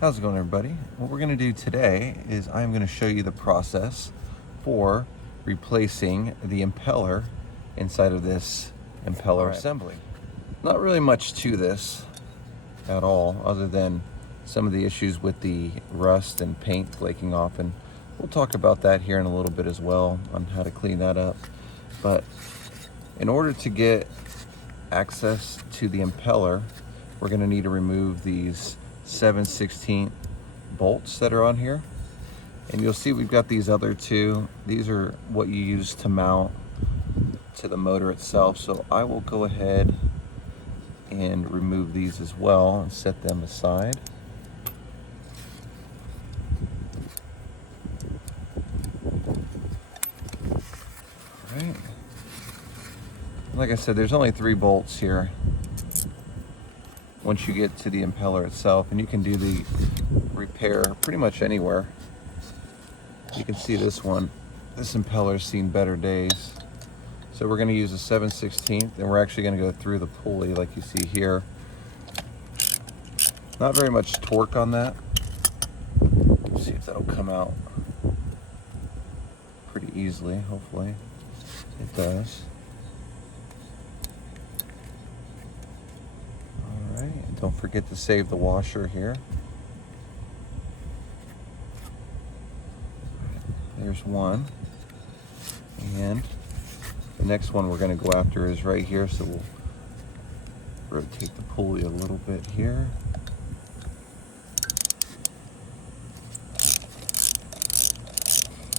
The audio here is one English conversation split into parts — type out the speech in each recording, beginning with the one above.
How's it going, everybody? What we're going to do today is I'm going to show you the process for replacing the impeller inside of this impeller assembly. Not really much to this at all, other than some of the issues with the rust and paint flaking off, and we'll talk about that here in a little bit as well on how to clean that up. But in order to get access to the impeller, we're going to need to remove these 7/16 bolts that are on here, and you'll see we've got these other two. These are what you use to mount to the motor itself, so I will go ahead and remove these as well and set them aside. All right. Like I said, there's only 3 bolts here once you get to the impeller itself, and you can do the repair pretty much anywhere. You can see this impeller's seen better days. So we're going to use a 7/16, and we're actually going to go through the pulley like you see here. Not very much torque on that. Let's see if that'll come out pretty easily, hopefully. It does. Alright, don't forget to save the washer here. There's one. And the next one we're going to go after is right here, so we'll rotate the pulley a little bit here.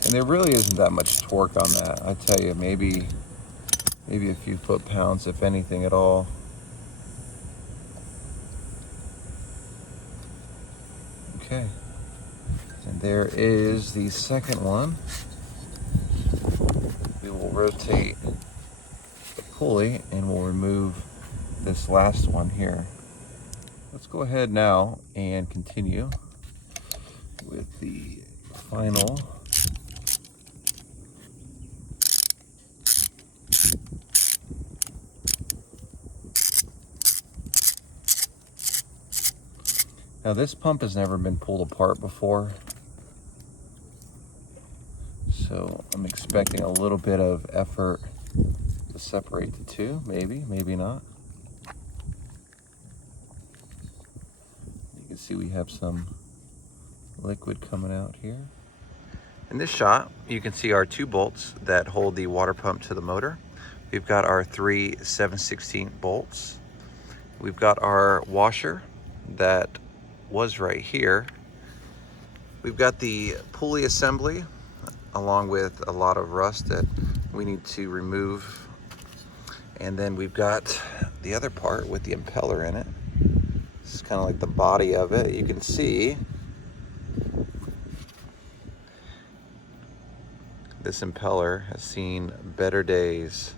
And there really isn't that much torque on that. I tell you, maybe a few foot-pounds, if anything at all. Okay. And there is the second one. We will rotate the pulley and we'll remove this last one here. Let's go ahead now and continue with the final Now this pump has never been pulled apart before, so I'm expecting a little bit of effort to separate the two, maybe not. You can see we have some liquid coming out here. In this shot, you can see our 2 bolts that hold the water pump to the motor. We've got our 3 7/16 bolts. We've got our washer that was right here. We've got the pulley assembly along with a lot of rust that we need to remove, and then we've got the other part with the impeller in it. This is kind of like the body of it. You can see this impeller has seen better days.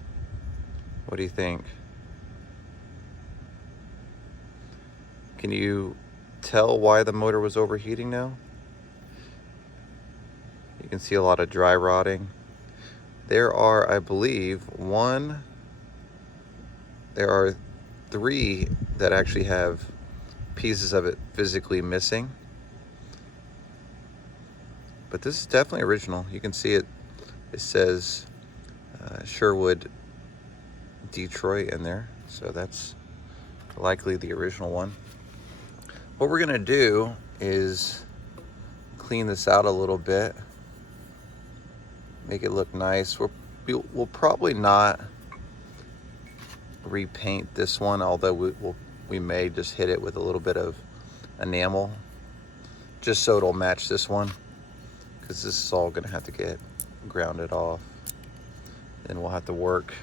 What do you think? Can you tell why the motor was overheating now? You can see a lot of dry rotting. There are, I believe, 3 that actually have pieces of it physically missing. But this is definitely original. You can see it. It says Sherwood, Detroit in there. So that's likely the original one. What we're gonna do is clean this out a little bit, make it look nice. We'll probably not repaint this one, although we may just hit it with a little bit of enamel, just so it'll match this one, because this is all gonna have to get grounded off. Then we'll have to work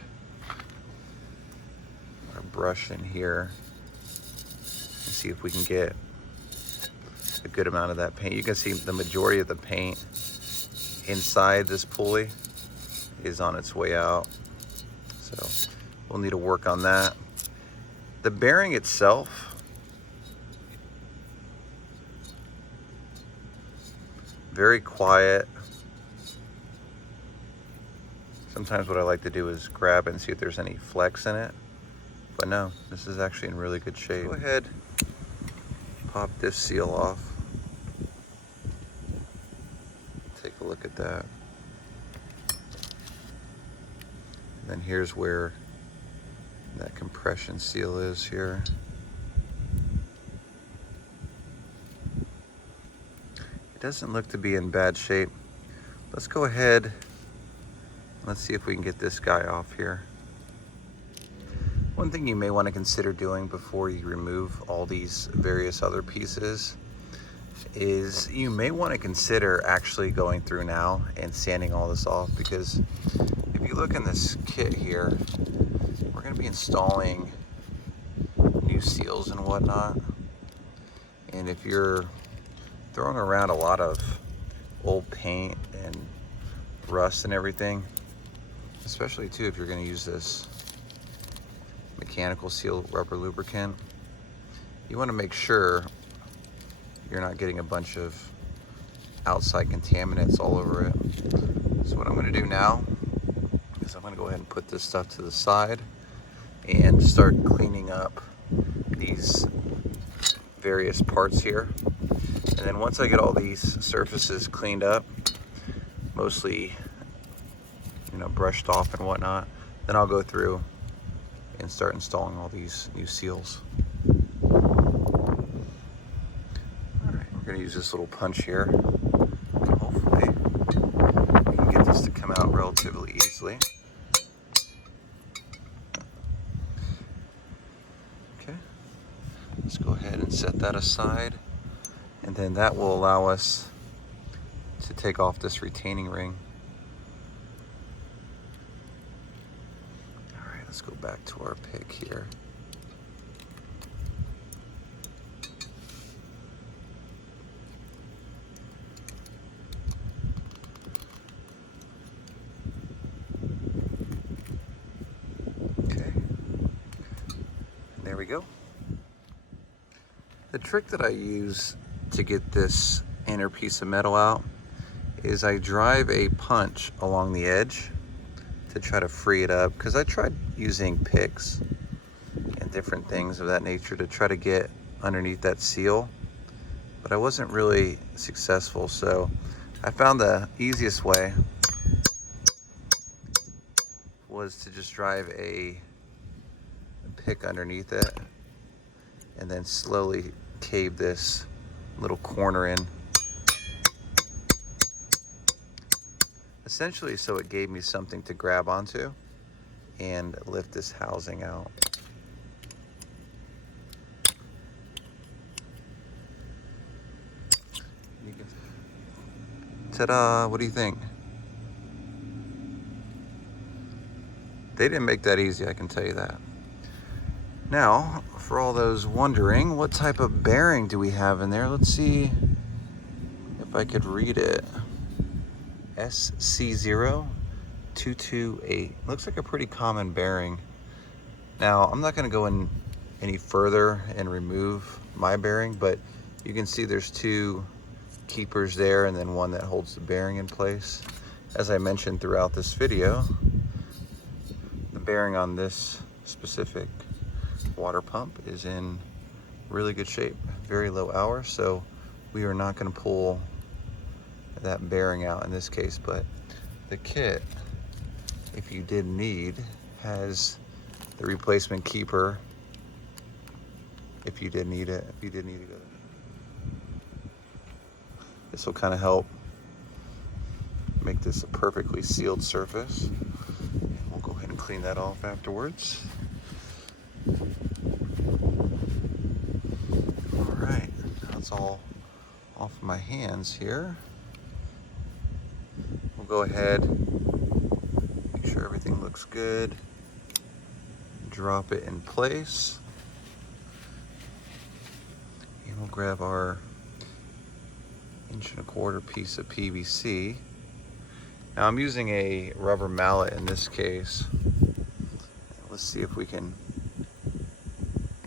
our brush in here and see if we can get a good amount of that paint. You can see the majority of the paint inside this pulley is on its way out, so we'll need to work on that. The bearing itself, very quiet. Sometimes what I like to do is grab it and see if there's any flex in it, but no, this is actually in really good shape. Go ahead, pop this seal off. look at that. And then here's where that compression seal is here. It doesn't look to be in bad shape. Let's go ahead. Let's see if we can get this guy off here. One thing you may want to consider doing before you remove all these various other pieces is you may want to consider actually going through now and sanding all this off, because if you look in this kit here, we're going to be installing new seals and whatnot. And if you're throwing around a lot of old paint and rust and everything, especially too if you're going to use this mechanical seal rubber lubricant, you want to make sure you're not getting a bunch of outside contaminants all over it. So what I'm going to do now is I'm going to go ahead and put this stuff to the side and start cleaning up these various parts here. And then once I get all these surfaces cleaned up, mostly, you know, brushed off and whatnot, then I'll go through and start installing all these new seals. All right, we're gonna use this little punch here. Hopefully we can get this to come out relatively easily. Okay, let's go ahead and set that aside. And then that will allow us to take off this retaining ring. All right, let's go back to our pick here. Okay, and there we go. The trick that I use to get this inner piece of metal out is I drive a punch along the edge to try to free it up, because I tried using picks and different things of that nature to try to get underneath that seal, but I wasn't really successful. So I found the easiest way was to just drive a pick underneath it and then slowly cave this little corner in, essentially so it gave me something to grab onto and lift this housing out. Ta-da! What do you think? They didn't make that easy, I can tell you that. Now, for all those wondering, what type of bearing do we have in there? Let's see if I could read it. SC0228. Looks like a pretty common bearing. Now, I'm not going to go in any further and remove my bearing, but you can see there's two keepers there and then one that holds the bearing in place. As I mentioned throughout this video, the bearing on this specific water pump is in really good shape, very low hour, so we are not going to pull that bearing out in this case. But the kit, if you did need, has the replacement keeper if you did need it, if you did need to go. This will kind of help make this a perfectly sealed surface. We'll go ahead and clean that off afterwards. Alright, now it's all off my hands here. We'll go ahead, make sure everything looks good, drop it in place, and we'll grab our 1.25" piece of PVC. Now I'm using a rubber mallet in this case. Let's see if we can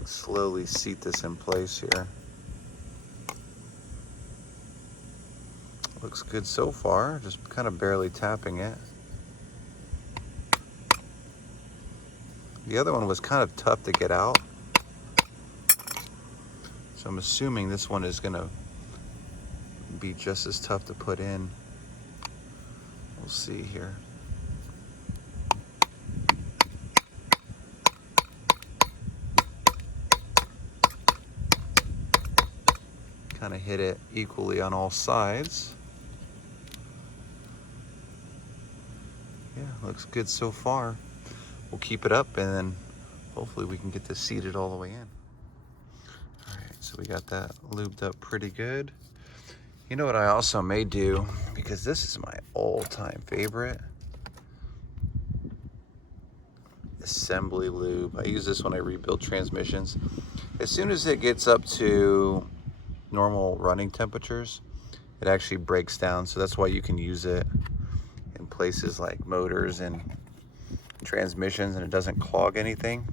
slowly seat this in place here. Looks good so far, just kind of barely tapping it. The other one was kind of tough to get out, so I'm assuming this one is going to be just as tough to put in. We'll see here. Kind of hit it equally on all sides. Yeah, looks good so far. We'll keep it up and then hopefully we can get this seated all the way in. All right, so we got that lubed up pretty good. You know what I also may do, because this is my all-time favorite, assembly lube. I use this when I rebuild transmissions. As soon as it gets up to normal running temperatures, it actually breaks down. So that's why you can use it in places like motors and transmissions, and it doesn't clog anything.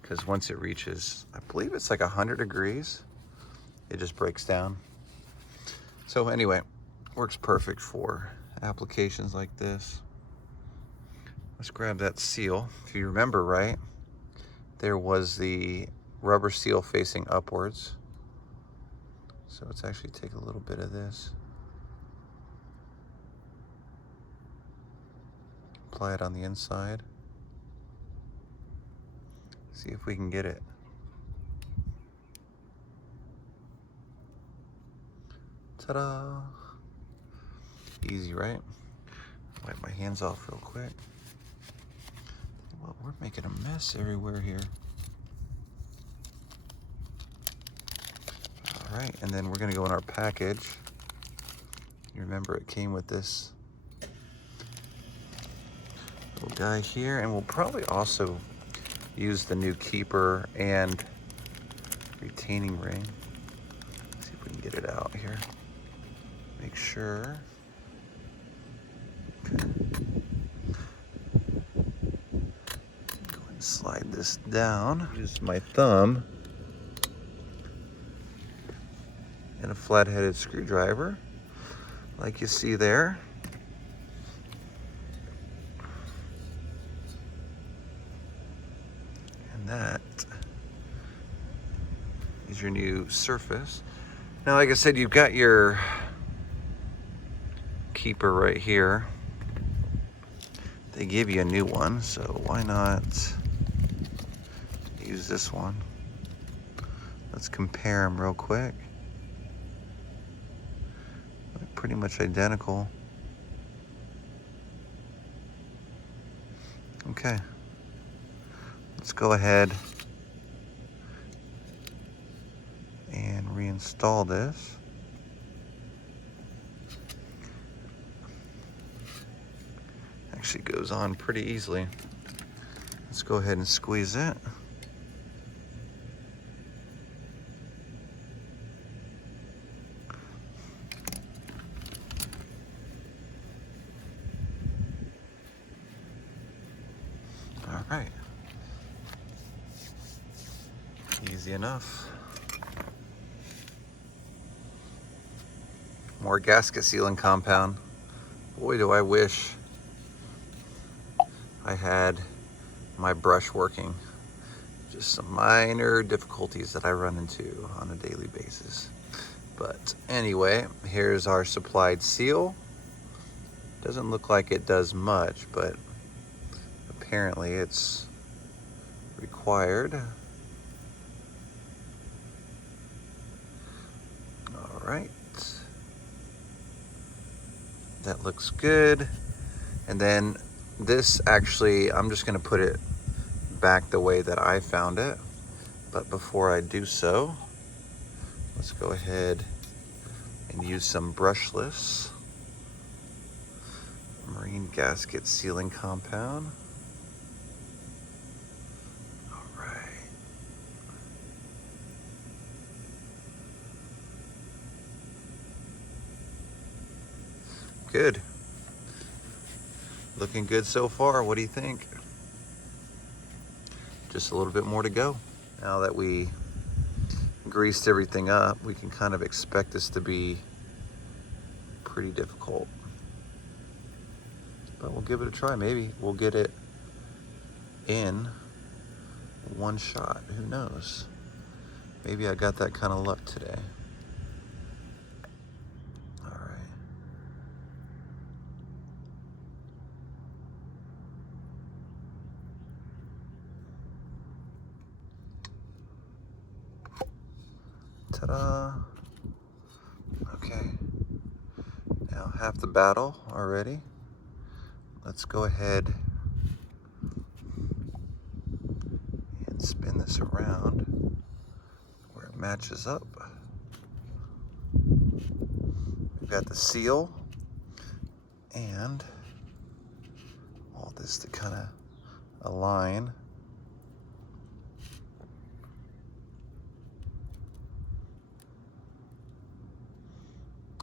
Because once it reaches, I believe it's like 100 degrees, it just breaks down. So anyway, works perfect for applications like this. Let's grab that seal. If you remember right, there was the rubber seal facing upwards. So let's actually take a little bit of this. Apply it on the inside. See if we can get it. Ta-da! Easy, right? Wipe my hands off real quick. Well, we're making a mess everywhere here. All right, and then we're gonna go in our package. You remember it came with this little guy here, and we'll probably also use the new keeper and retaining ring. Let's see if we can get it out here. Make sure. Okay. Go ahead and slide this down. Use my thumb and a flat-headed screwdriver, like you see there. And that is your new surface. Now, like I said, you've got your keeper right here. They give you a new one, so why not use this one? Let's compare them real quick. They're pretty much identical. Okay, let's go ahead and reinstall this. Actually goes on pretty easily. Let's go ahead and squeeze it. All right. Easy enough. More gasket sealing compound. Boy, do I wish I had my brush working. Just some minor difficulties that I run into on a daily basis. But anyway, here's our supplied seal. Doesn't look like it does much, but apparently it's required. All right. That looks good. And then this actually, I'm just gonna put it back the way that I found it. But before I do so, let's go ahead and use some brushless marine gasket sealing compound. All right. Good. Looking good so far. What do you think? Just a little bit more to go. Now that we greased everything up, we can kind of expect this to be pretty difficult. But we'll give it a try. Maybe we'll get it in one shot. Who knows? Maybe I got that kind of luck today. All right. half the battle already. Let's go ahead and spin this around where it matches up. We've got the seal and all this to kind of align.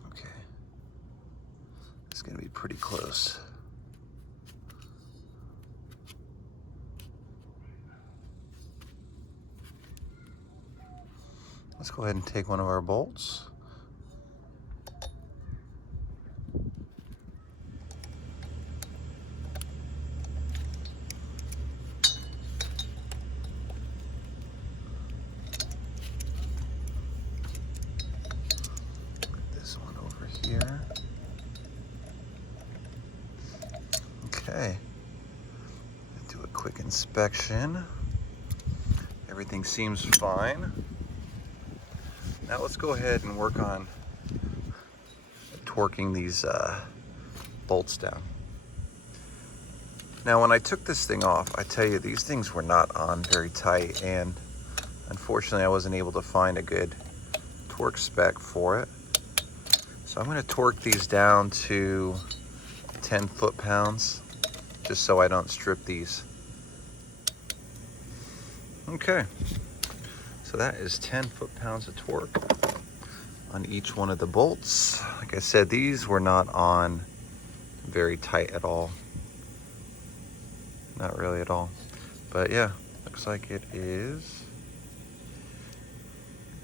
Okay, it's going to be pretty close. Let's go ahead and take one of our bolts. Put this one over here. Okay. Do a quick inspection. Everything seems fine. Now let's go ahead and work on torquing these bolts down. Now when I took this thing off, I tell you, these things were not on very tight, and unfortunately I wasn't able to find a good torque spec for it. So I'm going to torque these down to 10 foot-pounds, just so I don't strip these. Okay. So that is 10 foot-pounds of torque on each one of the bolts. Like I said, these were not on very tight at all. Not really at all. But yeah, looks like it is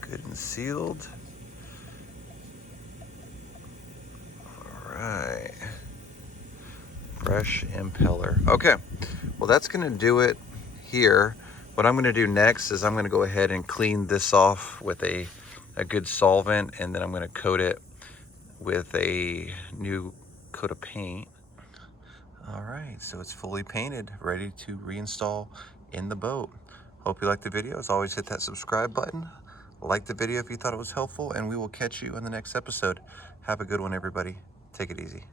good and sealed. All right. Fresh impeller. Okay, well that's gonna do it here. What I'm gonna do next is I'm gonna go ahead and clean this off with a good solvent, and then I'm gonna coat it with a new coat of paint. All right, so it's fully painted, ready to reinstall in the boat. Hope you liked the video. As always, hit that subscribe button. Like the video if you thought it was helpful, and we will catch you in the next episode. Have a good one, everybody. Take it easy.